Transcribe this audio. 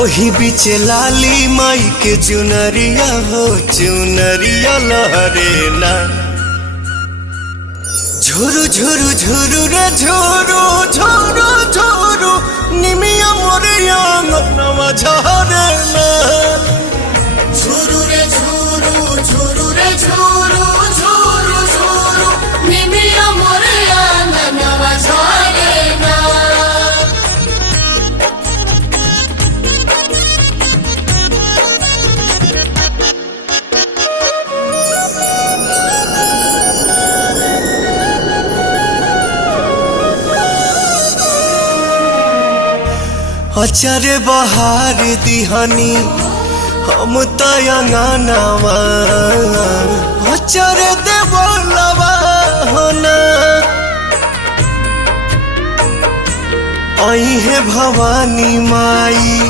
ओही बीचे लाली माई के चुनरिया हो चुनरिया लहरे ना। झुरु झुरु झुरु रे झुरु झुरु झुरु निमिया मोरिया नवा झरे ना। झुरु रे झुरु झुरु रे झुरु झुरु झुरु निमिया मोरिया नवा झरे ना। अचारे बहार दिहानी हम तयंगानावा अचारे देवलवा होना। आई है भवानी माई।